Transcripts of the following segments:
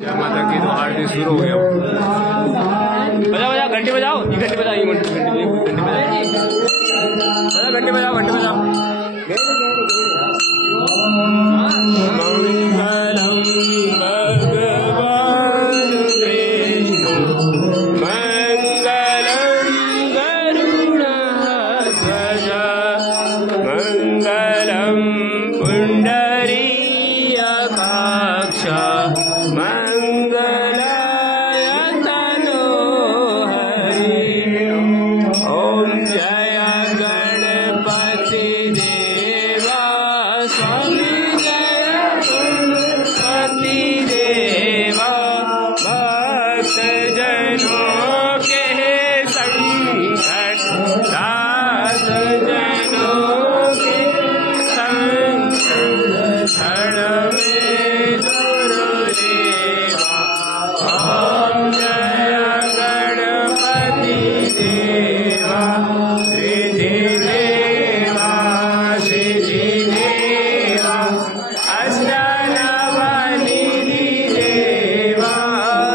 जय माता की। तो आरती शुरू हो गया। बजाओ बजाओ, घंटी बजाओ, ये घंटी बजाओ, ये घंटी बजाओ, घंटी बजाओ, घंटी बजाओ। मंगलम भगवान विष्णु मंगलम गरुड़ध्वज मंगलम पुंडरीकाक्ष मंगलाय तनोहरि। ओम जय गणपति देवा स्वामी जय गणपति देवा। भक्त जनों के संकट दास जनों के संकट क्षण में दुर्देवा। ओम जय गणपति देवा रिद्धि देवा सिद्धि देवा अष्टनावनिधि देवा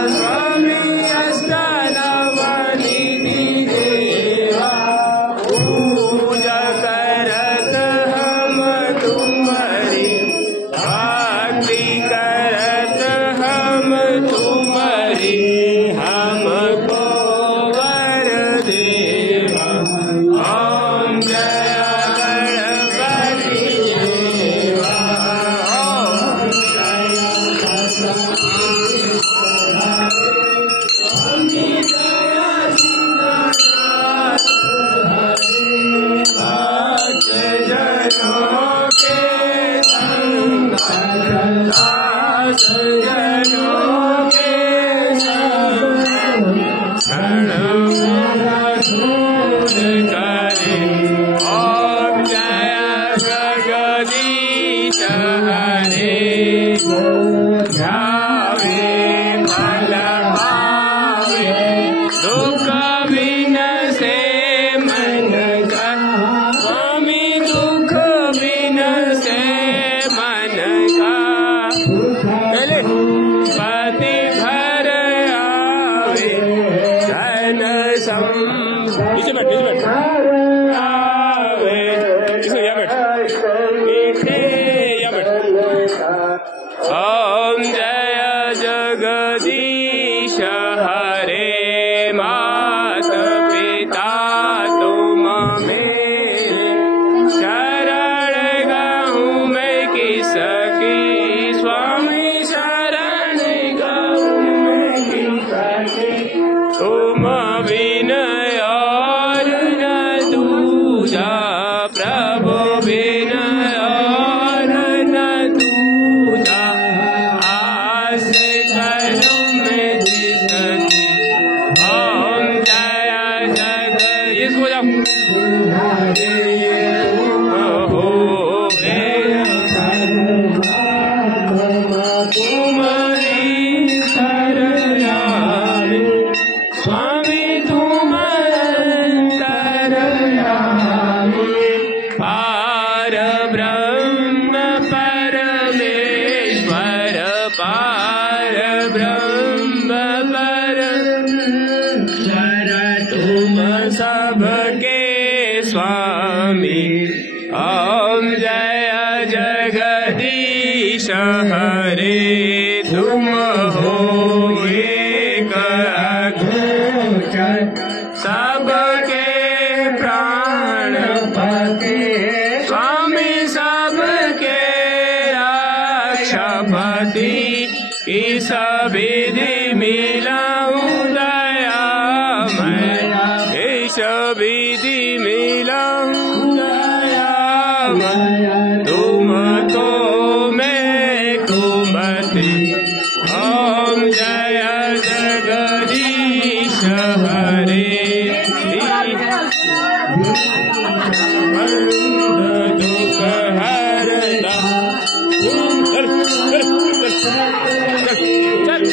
स्वामी अष्टनावनिधि देवा। पूजा करत हम तुम्हारी भक्ति करत हम तुम्हारी हमको वर देवा। ओम जय गणपति देवा। ओम भक्त जनों के संकट दास जनों के संकट क्षण दूर करे। ओम जय जगदीश हरे। ध्यावे फल पावे दुख विनसे मन का। स्वामी दुख विनसे मन का। पति घर आवे धन पीछे बैठ आवे यहाँ बैठ पीछे यहाँ बैठ। ओम जय जगदीश हरे। माता पिता तुम मेरे शरण गाऊं मैं किसकी। स्वामी शरण गाऊं मैं किसकी। तुम बिन और न दूजा प्रभु बिन और न दूजा। आस करूं मैं जिसकी। ओम जय जगदीश हो जाओ। तुम्हारी शरण आवे स्वामी तुम अंतर आवे। पार ब्रह्म परमेश्वर पार ब्रह्म परमेश्वर तुम सबके स्वामी। ओम जय जगदीश हरे। तुम हो एक अगोचर सबके प्राणपति। स्वामी सबके रक्षापति। इस विधि मिलाऊं दयामय। इस विधि मिलाऊं दयामय। तुम तो मैं कुमति। ओम जय जगदीश हरे। दुख हरता चल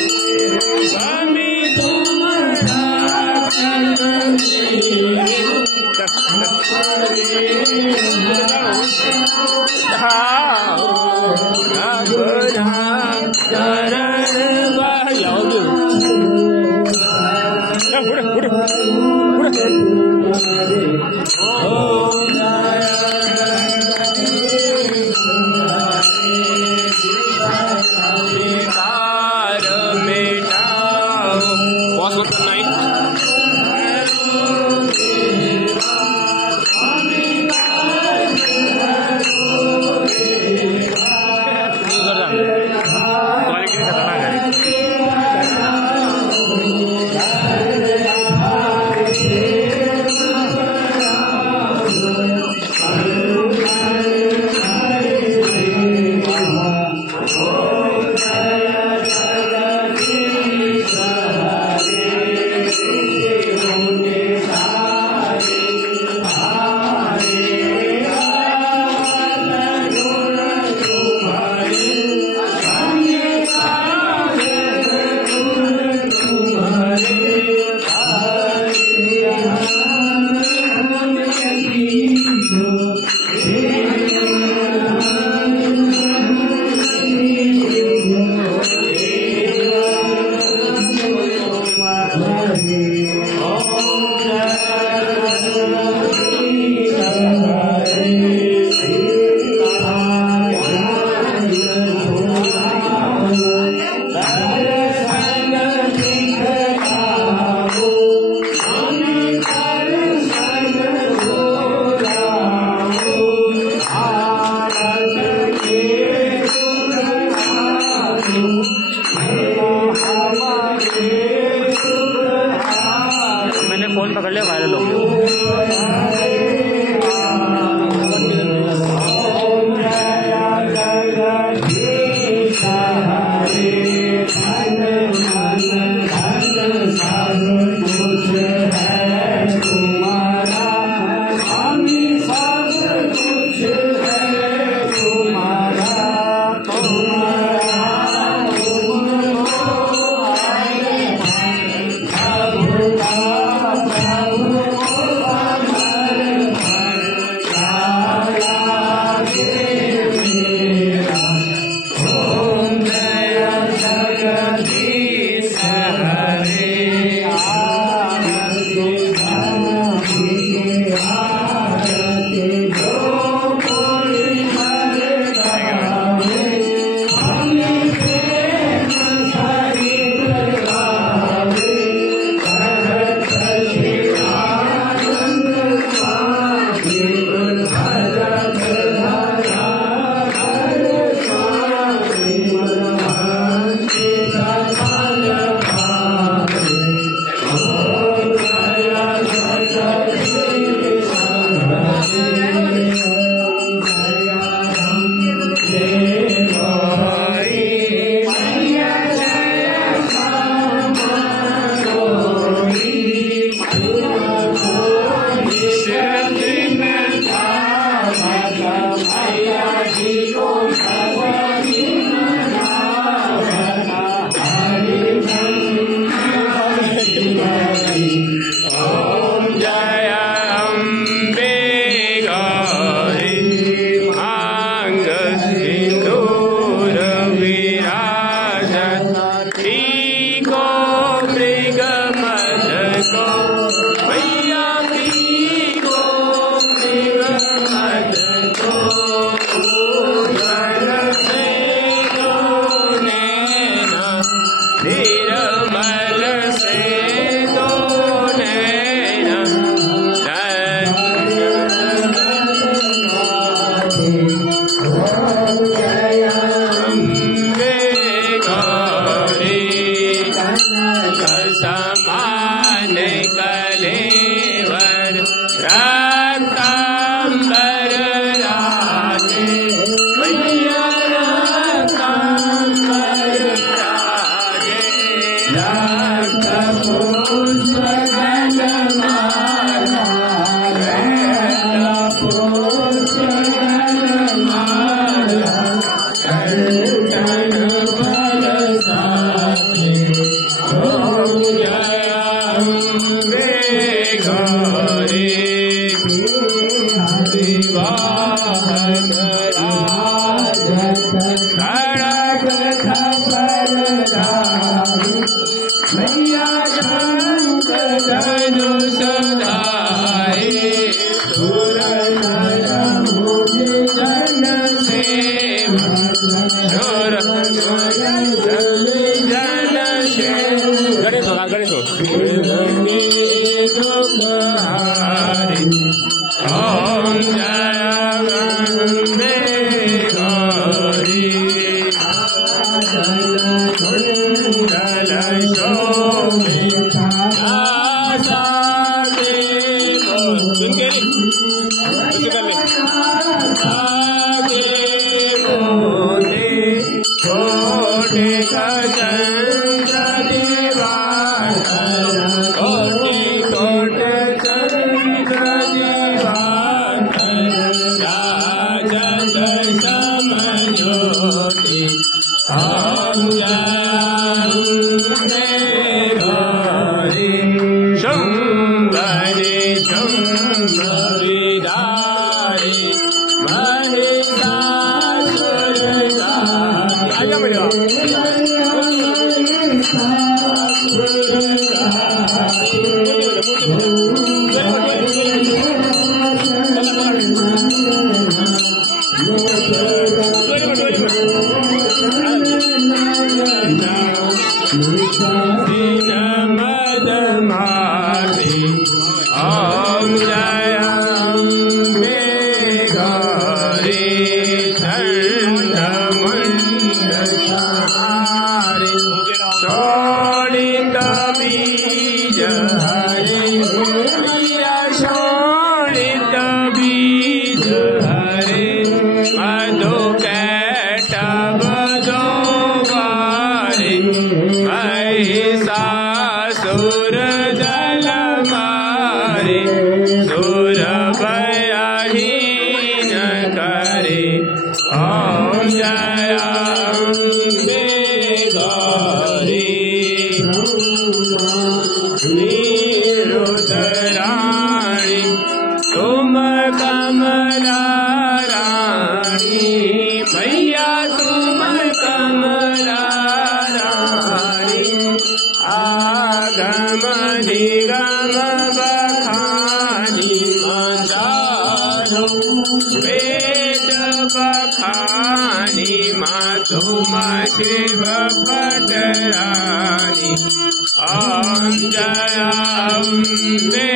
ॐ जय अम्बे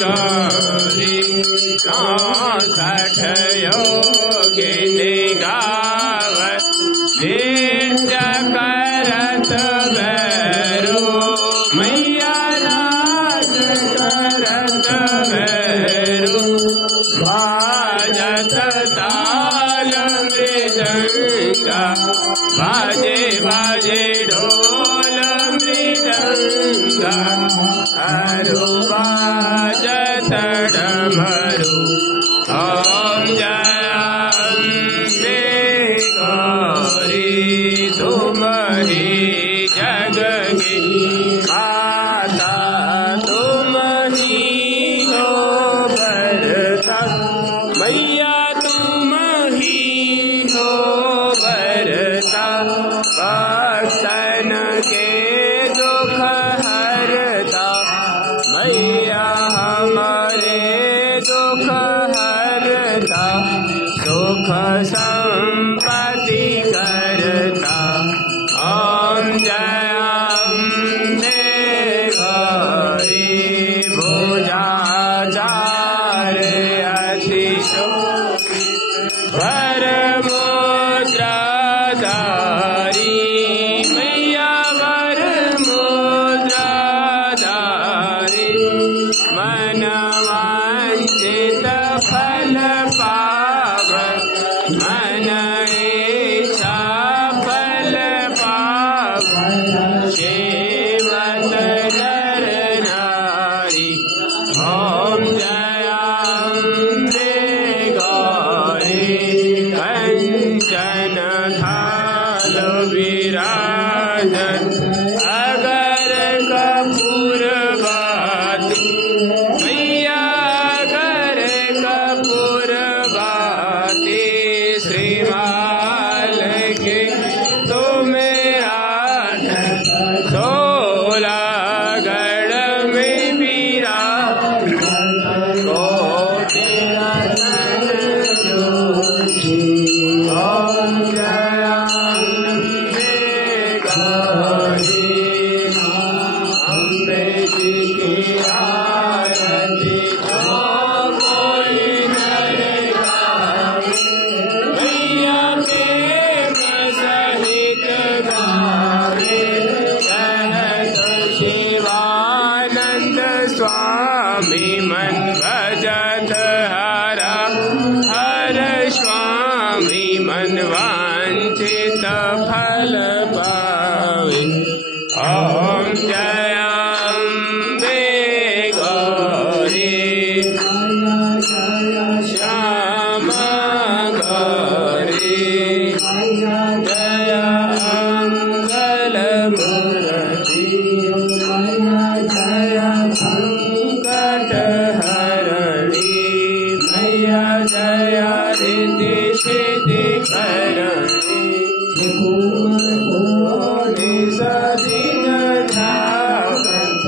गौरी सठ योगिनी गावत नित्य करत भैरो मैया नाच करत भैरो बाजत ताल मृदंगा बाजे बाजे ढोल मृदंगा हरो बाजत डमरू ॐ जय अम्बे गौरी तुमहि जग की माता तुमहि हो भरता मैया तुमहि हो भरता भक्तन के दुख हरता मैया हमारे दुख हरता सुख संपत्ति करता ॐ जय अम्बे गौरी भुजाचार अति वर मुद्राधारी मैया वर मुद्राधारी मन वांछित फल पाव मन इच्छा फल पाव सेवत नर नारी ॐ जय अम्बे गौरी कंचन थाल विराजत अगर कपूर बाती मैया अगर कपूर बाती श्रीमाल के तुम्हें आठ 16 गढ़ में बीरा ॐ जय अम्बे गौरी अम्बे जी की आरती जो कोई नर गावे मैया प्रेम सहित गावे सहत शिवानंद स्वामी मन भजत हरा हर स्वामी मन वांछित फल पावे ॐ जय अम्बे गौरी श्यामा गौरी जय मंगल मूर्ति जय संकट हरणी मैया जय रिद्धि सिद्धि करणी सदीन धावत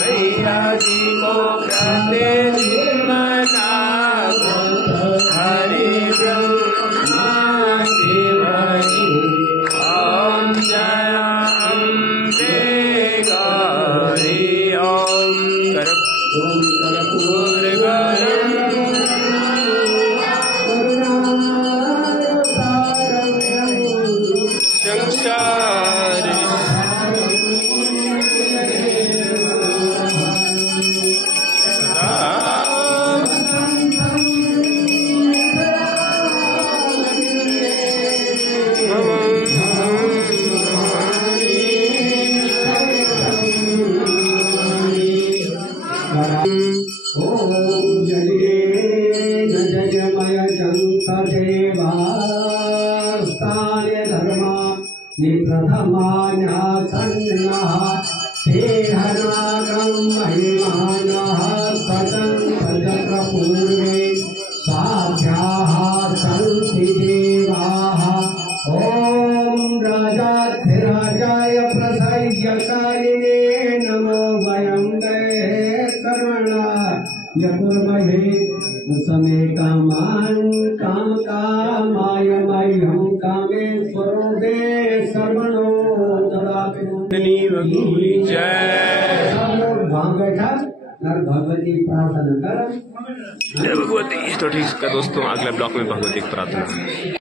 मैया जी को प्रतिदिन मनावत हरि ब्रह्मा शिवहि ॐ जय अम्बे गौरी ॐ कर्पूर गौरम संसार जयमय धर्मा निप्रथमान्यासन्नः हेहनागं महिमानः सचक्रपूर्वे साध्याः सन्ति देवाः ॐ राजाधिराजाय प्रसह्यकारिणे नमो वयं कर्मणा यकुर्महे समे कामान् कामकामाय मह्यं कामेश्वरो दे सर्वणो ददातु शनि भगवान जय। सब लोग वहाँ बैठा और भगवती प्रार्थना करो। जय भगवती। तो ठीक है दोस्तों, अगले ब्लॉक में भगवती की प्रार्थना।